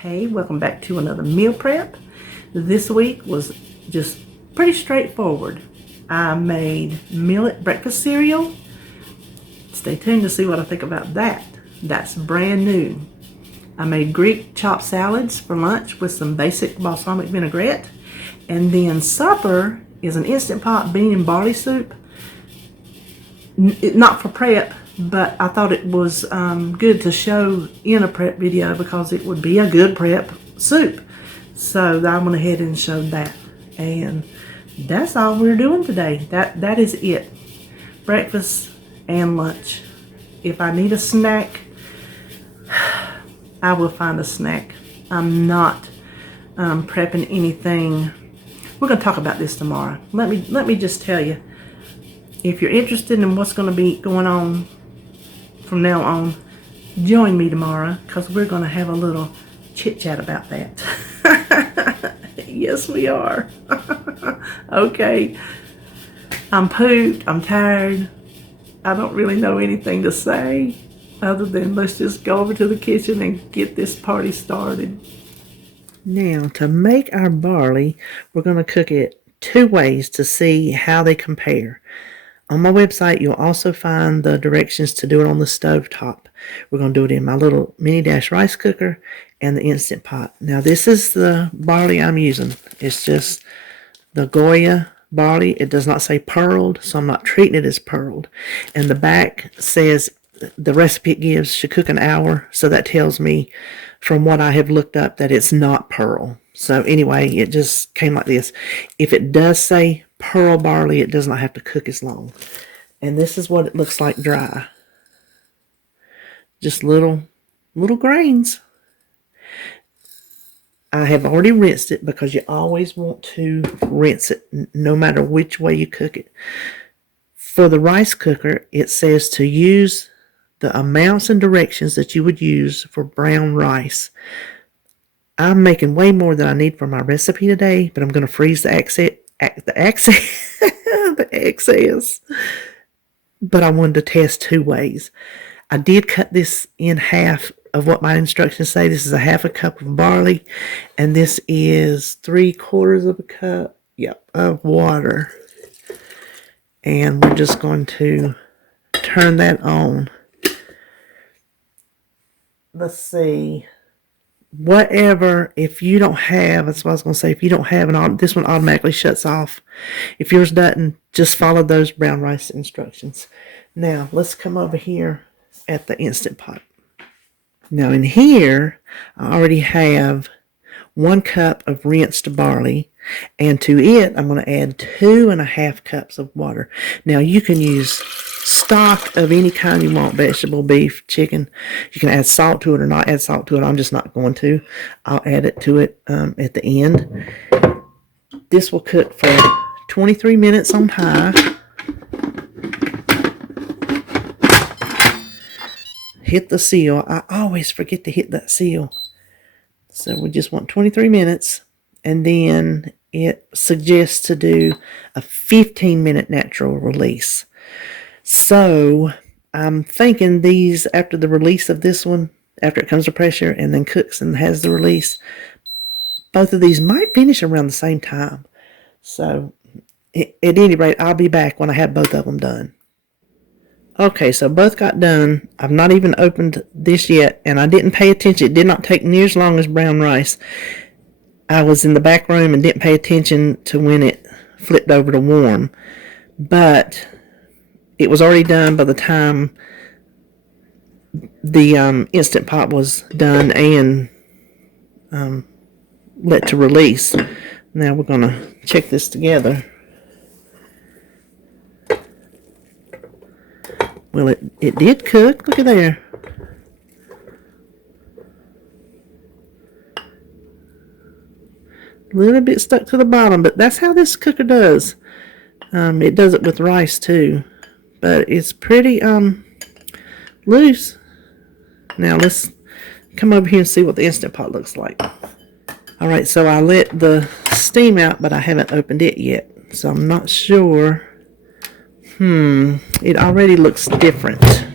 Hey, welcome back to another meal prep. This week was just pretty straightforward. I made Millet breakfast cereal. Stay tuned to see what I think about that. That's brand new. I made Greek chopped salads for lunch with some basic balsamic vinaigrette. And then supper is an Instant Pot bean and barley soup. Not for prep, but I thought it was good to show in a prep video because it would be a good prep soup. So I went ahead and showed that. And that's all we're doing today. That is it. Breakfast and lunch. If I need a snack, I will find a snack. I'm not prepping anything. We're going to talk about this tomorrow. Let me just tell you, if you're interested in what's going to be going on from now on, join me tomorrow because we're going to have a little chit chat about that. Yes, we are. Okay. I'm pooped. I'm tired. I don't really know anything to say other than let's just go over to the kitchen and get this party started. Now, to make our barley, we're going to cook it two ways to see how they compare. On my website, you'll also find the directions to do it on the stove top. We're going to do it in my little mini dash rice cooker and the Instant Pot. Now, this is the barley I'm using. It's just the Goya barley. It does not say pearled, so I'm not treating it as pearled. And the back says the recipe it gives should cook an hour, so that tells me from what I have looked up that it's not pearl. So anyway, it just came like this. If it does say pearl barley, it does not have to cook as long. And this is what it looks like dry. Just little grains. I have already rinsed it because you always want to rinse it no matter which way you cook it. For the rice cooker, it says to use the amounts and directions that you would use for brown rice. I'm making way more than I need for my recipe today, but I'm going to freeze the excess. But I wanted to test two ways. I did cut this in half of what my instructions say. This is a half a cup of barley, and this is 3/4 of a cup, of water. And we're just going to turn that on. Let's see. Whatever, if you don't have, that's what I was going to say, if you don't have this one automatically shuts off. If yours doesn't, just follow those brown rice instructions. Now, let's come over here at the Instant Pot. Now, in here, I already have 1 cup of rinsed barley, and to it, I'm going to add 2.5 cups of water. Now, you can use stock of any kind you want, vegetable, beef, chicken. You can add salt to it or not add salt to it. I'm just not going to. I'll add it to it at the end. This will cook for 23 minutes on high. Hit the seal. I always forget to hit that seal. So we just want 23 minutes. And then it suggests to do a 15-minute natural release. So I'm thinking these, after the release of this one, after it comes to pressure and then cooks and has the release, both of these might finish around the same time. So at any rate, I'll be back when I have both of them done. Okay, so both got done. I've not even opened this yet, and I didn't pay attention. It did not take near as long as brown rice. I was in the back room and didn't pay attention to when it flipped over to warm. But it was already done by the time the Instant Pot was done and let to release. Now we're going to check this together. Well, it did cook. Look at there. A little bit stuck to the bottom, but that's how this cooker does. It does it with rice too. But it's pretty loose. Now let's come over here and see what the Instant Pot looks like. Alright, so I let the steam out, but I haven't opened it yet. So I'm not sure. It already looks different.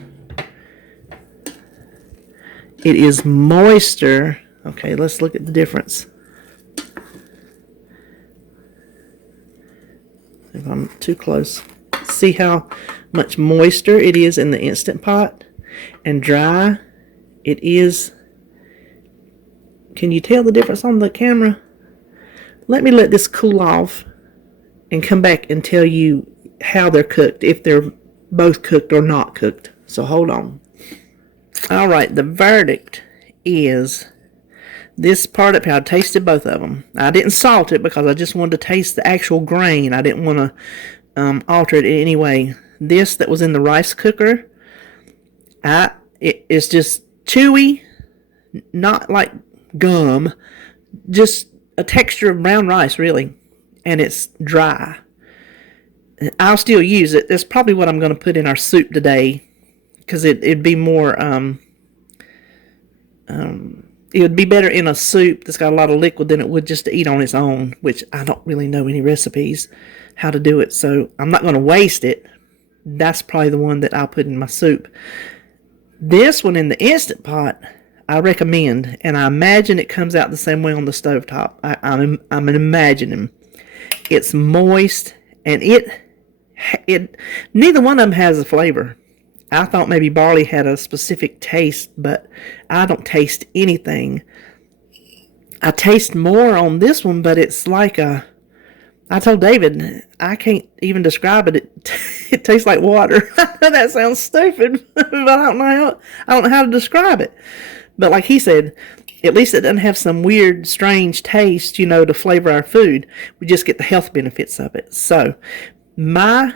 It is moister Okay, let's look at the difference. If I'm too close. See how much moister it is in the Instant Pot and dry it is. Can you tell the difference on the camera? Let me let this cool off and come back and tell you how they're cooked, if they're both cooked or not cooked. So hold on. All right, the verdict is this part up here. I tasted both of them. I didn't salt it because I just wanted to taste the actual grain. I didn't want to alter it in any way. This that was in the rice cooker, it's just chewy, not like gum, just a texture of brown rice, really, and it's dry. I'll still use it. That's probably what I'm going to put in our soup today, because it'd be more, it would be better in a soup that's got a lot of liquid than it would just to eat on its own, which I don't really know any recipes how to do it, so I'm not going to waste it. That's probably the one that I'll put in my soup. This one in the Instant Pot, I recommend, and I imagine it comes out the same way on the stovetop. I'm imagining. It's moist, and it neither one of them has a flavor. I thought maybe barley had a specific taste, but I don't taste anything. I taste more on this one, but it's like I told David, I can't even describe it. It tastes like water. That sounds stupid, but I don't know how to describe it. But like he said, at least it doesn't have some weird, strange taste, to flavor our food. We just get the health benefits of it. So, my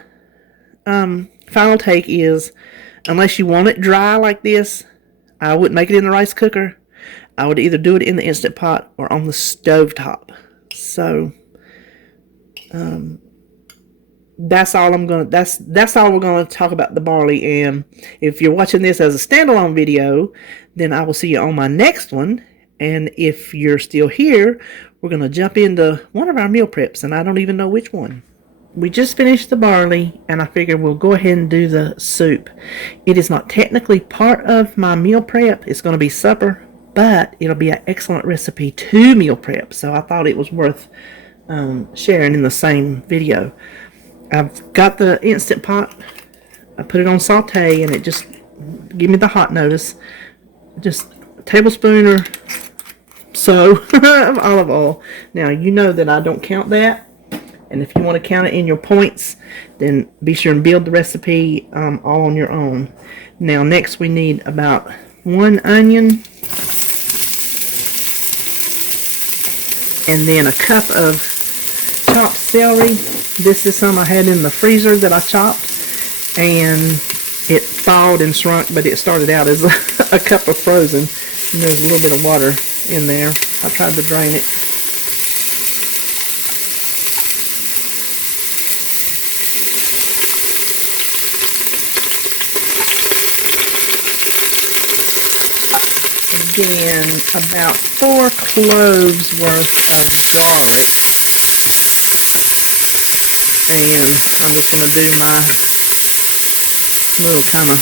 final take is, unless you want it dry like this, I wouldn't make it in the rice cooker. I would either do it in the Instant Pot or on the stovetop. So, that's all that's all we're gonna talk about the barley. And if you're watching this as a standalone video, then I will see you on my next one. And if you're still here, we're gonna jump into one of our meal preps, and I don't even know which one. We just finished the barley, and I figured we'll go ahead and do the soup. It is not technically part of my meal prep. It's going to be supper, but it'll be an excellent recipe to meal prep. So I thought it was worth sharing in the same video. I've got the Instant Pot. I put it on saute, and it just give me the hot notice. Just a tablespoon or so of olive oil. Now, you know that I don't count that. And if you want to count it in your points, then be sure and build the recipe all on your own. Now, next we need about 1 onion. And then a cup of chopped celery. This is some I had in the freezer that I chopped. And it thawed and shrunk, but it started out as a cup of frozen. And there's a little bit of water in there. I tried to drain it. Then about 4 cloves worth of garlic, and I'm just going to do my little kind of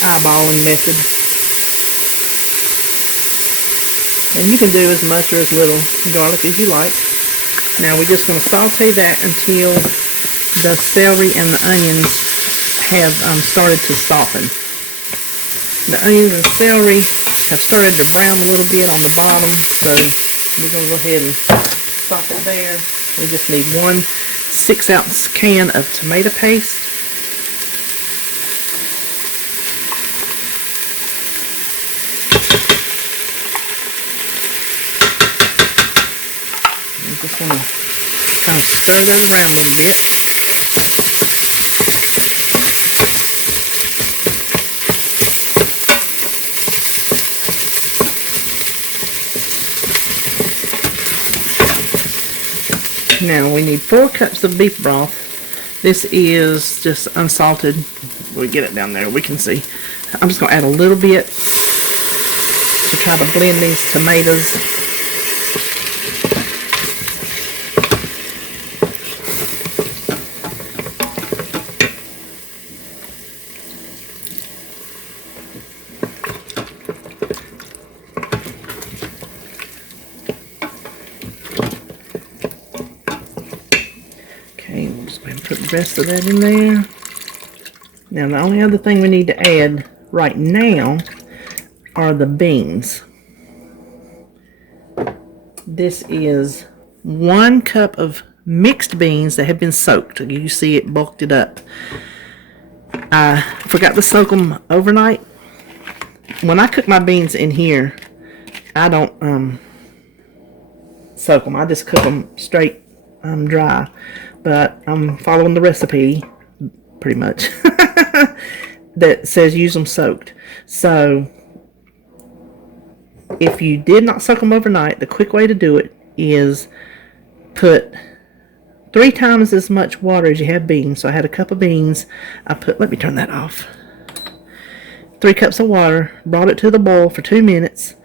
eyeballing method. And you can do as much or as little garlic as you like. Now we're just going to saute that until the celery and the onions have started to soften. The onions and celery have started to brown a little bit on the bottom, so we're going to go ahead and stop it there. We just need 1 6-ounce can of tomato paste. I'm just going to kind of stir that around a little bit. Now we need 4 cups of beef broth. This is just unsalted. We'll get it down there. We can see. I'm just going to add a little bit to try to blend these tomatoes. rest of that in there. Now the only other thing we need to add right now are the beans. This is 1 cup of mixed beans that have been soaked. You see it bulked it up. I forgot to soak them overnight. When I cook my beans in here, I don't soak them. I just cook them straight dry. But I'm following the recipe pretty much that says use them soaked. So if you did not soak them overnight, the quick way to do it is put 3 times as much water as you have beans. So I had a cup of beans. Let me turn that off. 3 cups of water, brought it to the boil for 2 minutes,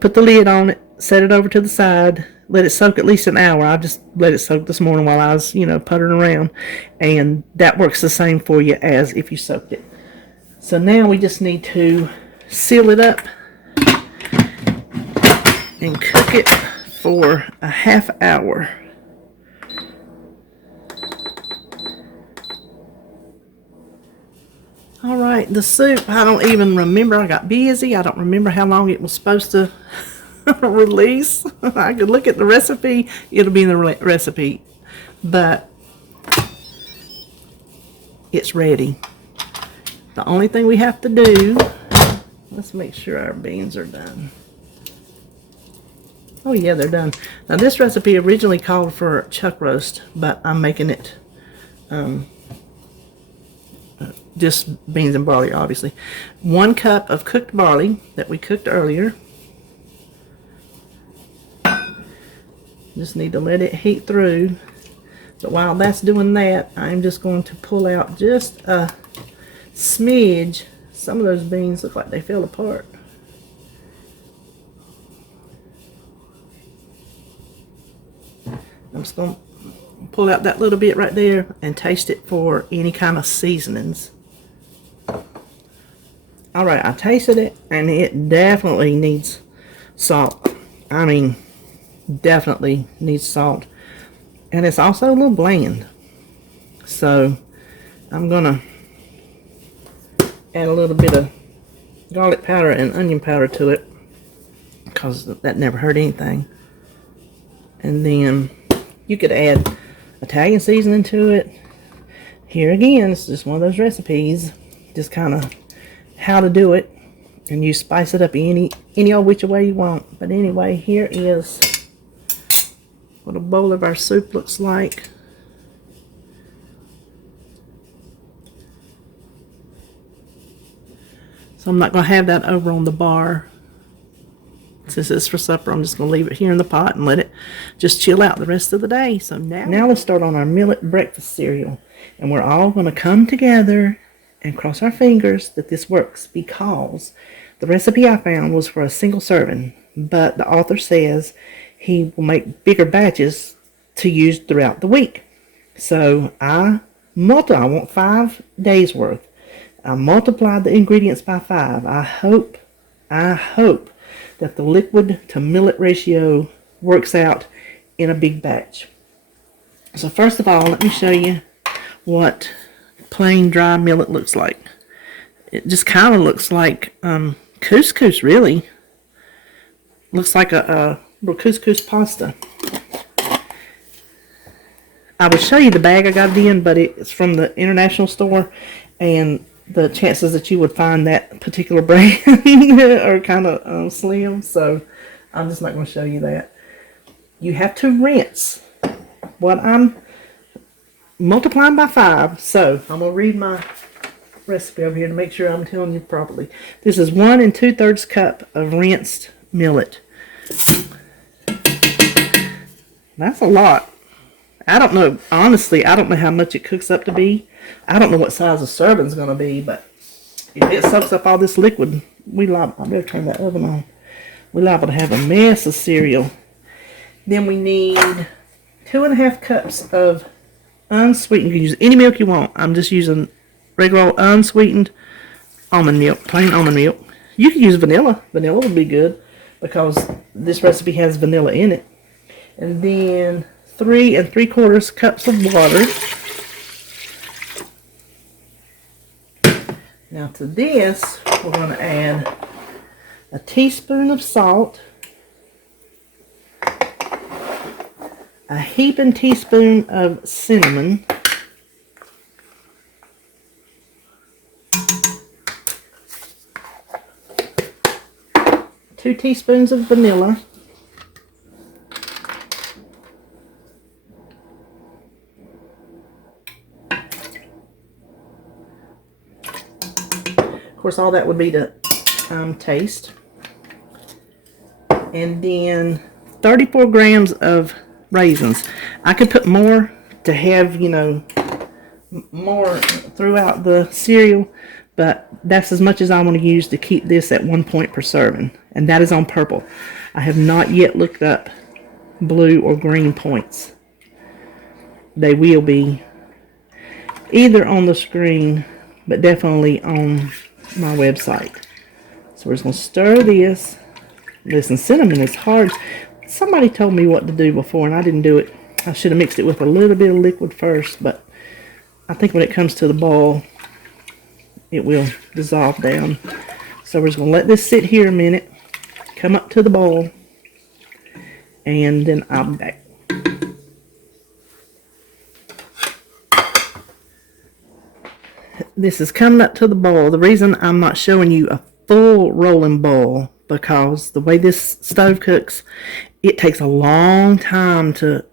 put the lid on it, set it over to the side, let it soak at least an hour. I just let it soak this morning while I was, puttering around, and that works the same for you as if you soaked it. So now we just need to seal it up and cook it for a half hour. Alright, the soup, I don't even remember. I got busy. I don't remember how long it was supposed to release. I could look at the recipe. It'll be in the recipe. But it's ready. The only thing we have to do, let's make sure our beans are done. Oh yeah, they're done. Now this recipe originally called for chuck roast, but I'm making it just beans and barley, obviously. 1 cup of cooked barley that we cooked earlier. Just need to let it heat through. But while that's doing that, I'm just going to pull out just a smidge. Some of those beans look like they fell apart. I'm just going to pull out that little bit right there and taste it for any kind of seasonings. Alright, I tasted it and it definitely needs salt. I mean, definitely needs salt. And it's also a little bland. So, I'm going to add a little bit of garlic powder and onion powder to it, because that never hurt anything. And then you could add Italian seasoning to it. Here again, it's just one of those recipes, just kind of how to do it, and you spice it up any old which way you want. But anyway, here is what a bowl of our soup looks like. So I'm not going to have that over on the bar. Since it's for supper, I'm just going to leave it here in the pot and let it just chill out the rest of the day. So now let's start on our millet breakfast cereal. And we're all going to come together and cross our fingers that this works, because the recipe I found was for a single serving, but the author says he will make bigger batches to use throughout the week. So I want 5 days worth. I multiplied the ingredients by 5. I hope that the liquid to millet ratio works out in a big batch. So first of all, let me show you what plain dry millet looks like. It just kind of looks like couscous, really. Looks like a little couscous pasta. I would show you the bag I got it in, but it's from the international store, and the chances that you would find that particular brand are kind of slim, so I'm just not going to show you that. You have to rinse. What I'm multiplying by 5, so I'm going to read my recipe over here to make sure I'm telling you properly. This is 1 2/3 cup of rinsed millet. That's a lot. I don't know, honestly, I don't know how much it cooks up to be. I don't know what size the serving's going to be, but if it soaks up all this liquid, I better turn that oven on. We're liable to have a mess of cereal. Then we need 2.5 cups of unsweetened. You can use any milk you want. I'm just using regular unsweetened almond milk, plain almond milk. You can use vanilla. Vanilla would be good because this recipe has vanilla in it. And then 3 3/4 cups of water. Now to this, we're going to add a teaspoon of salt, a heaping teaspoon of cinnamon, 2 teaspoons of vanilla, of course all that would be to taste, and then 34 grams of raisins. I could put more to have, you know, more throughout the cereal, but that's as much as I want to use to keep this at 1 point per serving, and that is on purple. I have not yet looked up blue or green points. They will be either on the screen, but definitely on my website. So we're just going to stir this. Listen, cinnamon is hard. Somebody told me what to do before, and I didn't do it. I should have mixed it with a little bit of liquid first, but I think when it comes to the boil, it will dissolve down. So we're just going to let this sit here a minute, come up to the boil, and then I'll be back. This is coming up to the boil. The reason I'm not showing you a full rolling boil, because the way this stove cooks, it takes a long time to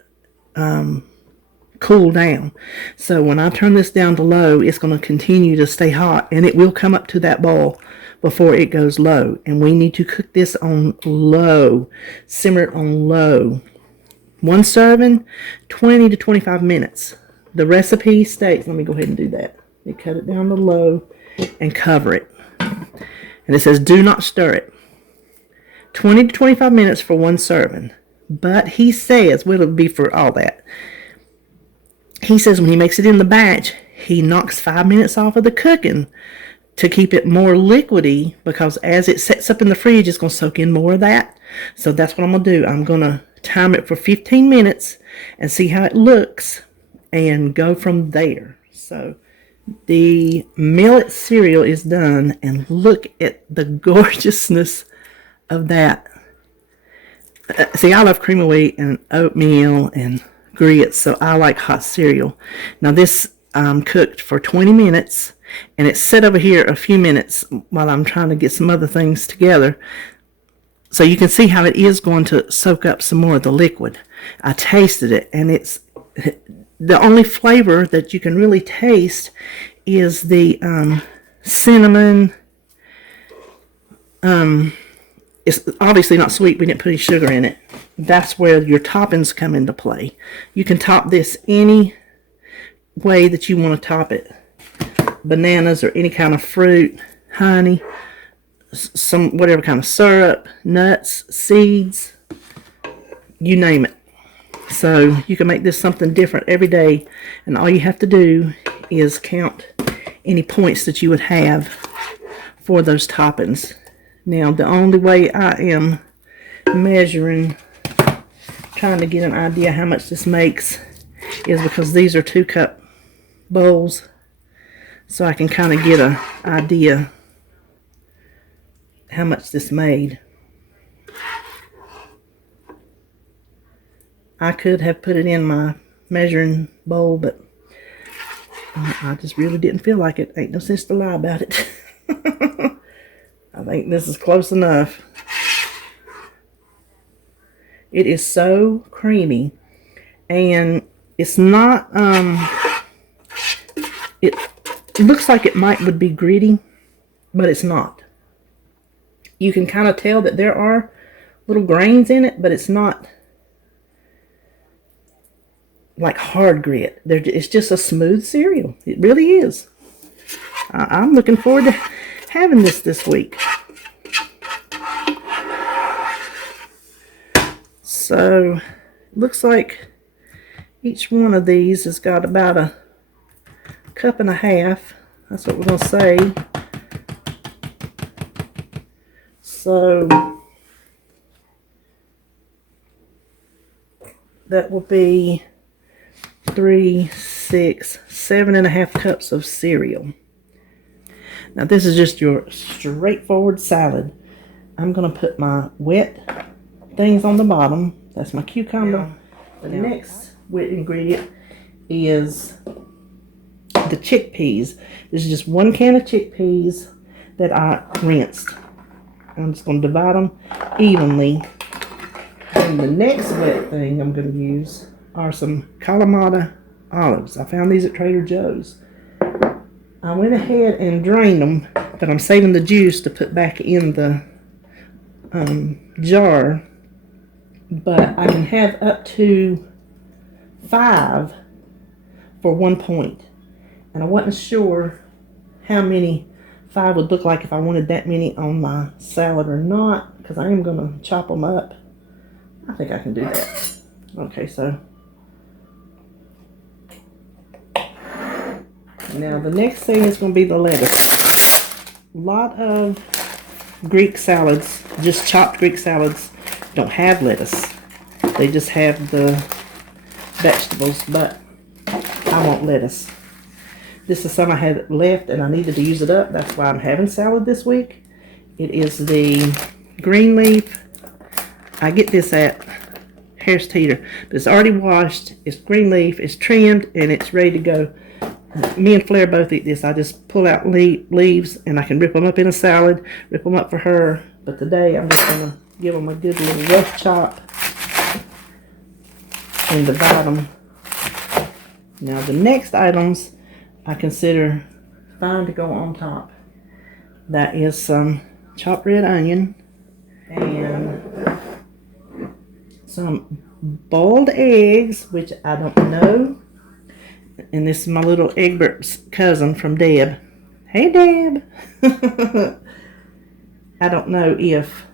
cool down. So when I turn this down to low, it's going to continue to stay hot, and it will come up to that boil before it goes low. And we need to cook this on low, simmer it on low. 1 serving, 20 to 25 minutes. The recipe states, let me go ahead and do that. You cut it down to low and cover it. And it says do not stir it. 20 to 25 minutes for 1 serving. But he says, well, it'll be for all that. He says when he makes it in the batch, he knocks 5 minutes off of the cooking to keep it more liquidy, because as it sets up in the fridge, it's going to soak in more of that. So that's what I'm going to do. I'm going to time it for 15 minutes and see how it looks and go from there. So the millet cereal is done, and look at the gorgeousness of that. See, I love cream of wheat and oatmeal and grits, so I like hot cereal. Now this cooked for 20 minutes, and it's set over here a few minutes while I'm trying to get some other things together. So you can see how it is going to soak up some more of the liquid. I tasted it, and it's the only flavor that you can really taste is the cinnamon. It's obviously not sweet. We didn't put any sugar in it. That's where your toppings come into play. You can top this any way that you want to top it. Bananas or any kind of fruit, honey, some whatever kind of syrup, nuts, seeds, you name it. So you can make this something different every day, and all you have to do is count any points that you would have for those toppings. Now, the only way I am measuring, trying to get an idea how much this makes, is because these are 2-cup bowls, so I can kind of get an idea how much this made. I could have put it in my measuring bowl, but I just really didn't feel like it. Ain't no sense to lie about it. I think this is close enough. It is so creamy, and it's not, it looks like it would be gritty, but it's not. You can kind of tell that there are little grains in it, but it's not like hard grit. It's just a smooth cereal. It really is. I'm looking forward to having this week. So, looks like each one of these has got about a cup and a half. That's what we're going to say. So, that will be 3, 6, 7.5 cups of cereal. Now this is just your straightforward salad. I'm going to put my wet things on the bottom. That's my cucumber. The next wet ingredient is the chickpeas. This is just 1 can of chickpeas that I rinsed. I'm just going to divide them evenly. And the next wet thing I'm going to use are some Kalamata olives. I found these at Trader Joe's. I went ahead and drained them, but I'm saving the juice to put back in the jar. But I can have up to 5 for 1 point. And I wasn't sure how many 5 would look like if I wanted that many on my salad or not, because I am going to chop them up. I think I can do that. Okay, so now the next thing is going to be the lettuce. A lot of Greek salads, just chopped Greek salads, don't have lettuce. They just have the vegetables, but I want lettuce. This is some I had left and I needed to use it up. That's why I'm having salad this week. It is the green leaf. I get this at Harris Teeter, but it's already washed. It's green leaf, it's trimmed, and it's ready to go. Me and Flair both eat this. I just pull out leaves and I can rip them up in a salad, rip them up for her. But today I'm just going to give them a good little rough chop and divide them. Now the next items I consider fine to go on top. That is some chopped red onion and some boiled eggs, which I don't know. And this is my little Egbert's cousin from Deb. Hey, Deb. I don't know if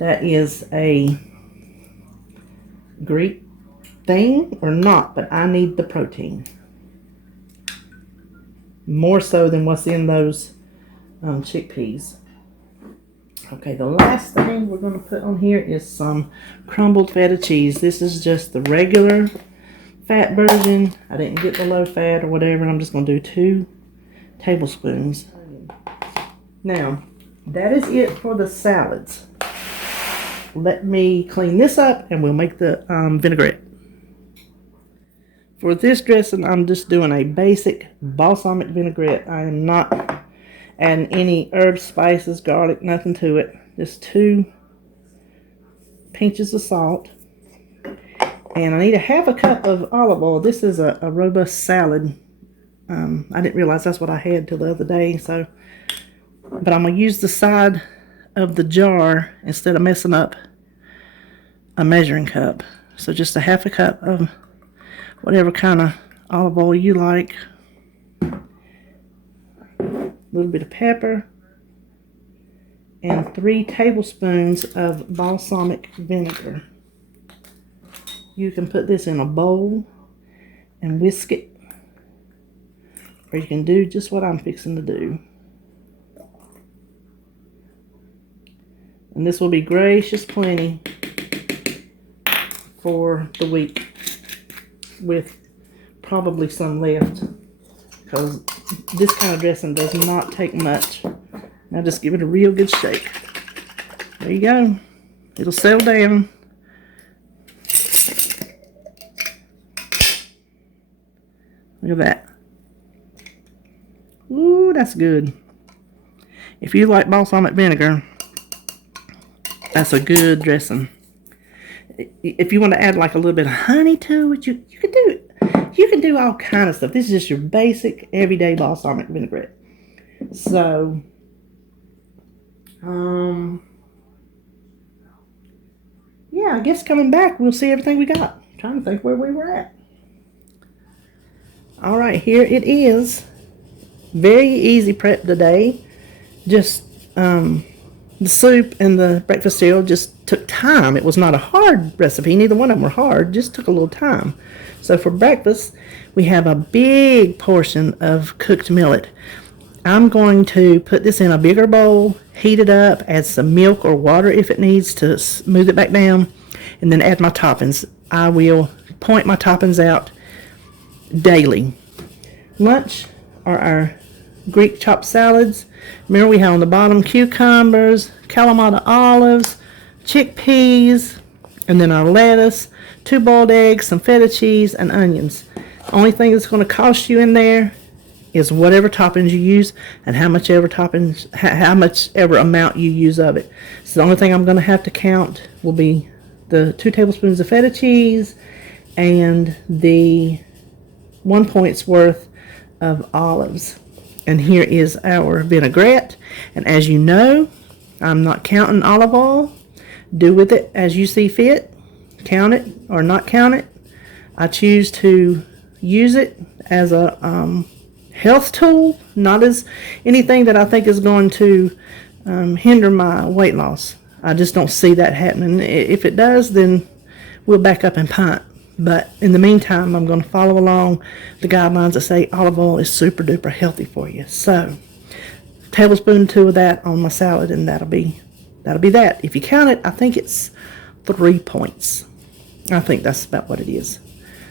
that is a Greek thing or not, but I need the protein. More so than what's in those chickpeas. Okay, the last thing we're going to put on here is some crumbled feta cheese. This is just the regular fat version. I didn't get the low fat or whatever. I'm just going to do 2 tablespoons. Now, that is it for the salads. Let me clean this up and we'll make the vinaigrette. For this dressing, I'm just doing a basic balsamic vinaigrette. I am not adding any herbs, spices, garlic, nothing to it. Just 2 pinches of salt. And I need a half a cup of olive oil. This is a robust salad. I didn't realize that's what I had till the other day. But I'm going to use the side of the jar instead of messing up a measuring cup. So just a half a cup of whatever kind of olive oil you like. A little bit of pepper. And 3 tablespoons of balsamic vinegar. You can put this in a bowl and whisk it. Or you can do just what I'm fixing to do. And this will be gracious plenty for the week, with probably some left, because this kind of dressing does not take much. Now just give it a real good shake. There you go. It'll settle down. Look at that. Ooh, that's good. If you like balsamic vinegar, that's a good dressing. If you want to add like a little bit of honey to it, you can do it. You can do all kind of stuff. This is just your basic everyday balsamic vinaigrette. So, yeah, I guess coming back, we'll see everything we got. I'm trying to think where we were at. All right, here it is. Very easy prep today. Just the soup and the breakfast cereal just took time. It was not a hard recipe. Neither one of them were hard. Just took a little time. So for breakfast, we have a big portion of cooked millet. I'm going to put this in a bigger bowl, heat it up, add some milk or water if it needs to smooth it back down, and then add my toppings. I will point my toppings out daily. Lunch are our Greek chopped salads. Remember we have on the bottom cucumbers, Kalamata olives, chickpeas, and then our lettuce, 2 boiled eggs, some feta cheese, and onions. The only thing that's going to cost you in there is whatever toppings you use and how much ever amount you use of it. So the only thing I'm going to have to count will be the 2 tablespoons of feta cheese and the 1 point's worth of olives. And here is our vinaigrette. And as you know, I'm not counting olive oil. Do with it as you see fit. Count it or not count it. I choose to use it as a health tool, not as anything that I think is going to hinder my weight loss. I just don't see that happening. If it does, then we'll back up and punt. But in the meantime, I'm going to follow along the guidelines that say olive oil is super duper healthy for you. So, tablespoon 2 of that on my salad, and that'll be that. If you count it, I think it's 3 points. I think that's about what it is.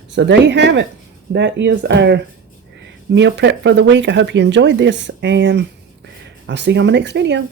So there you have it. That is our meal prep for the week. I hope you enjoyed this, and I'll see you on my next video.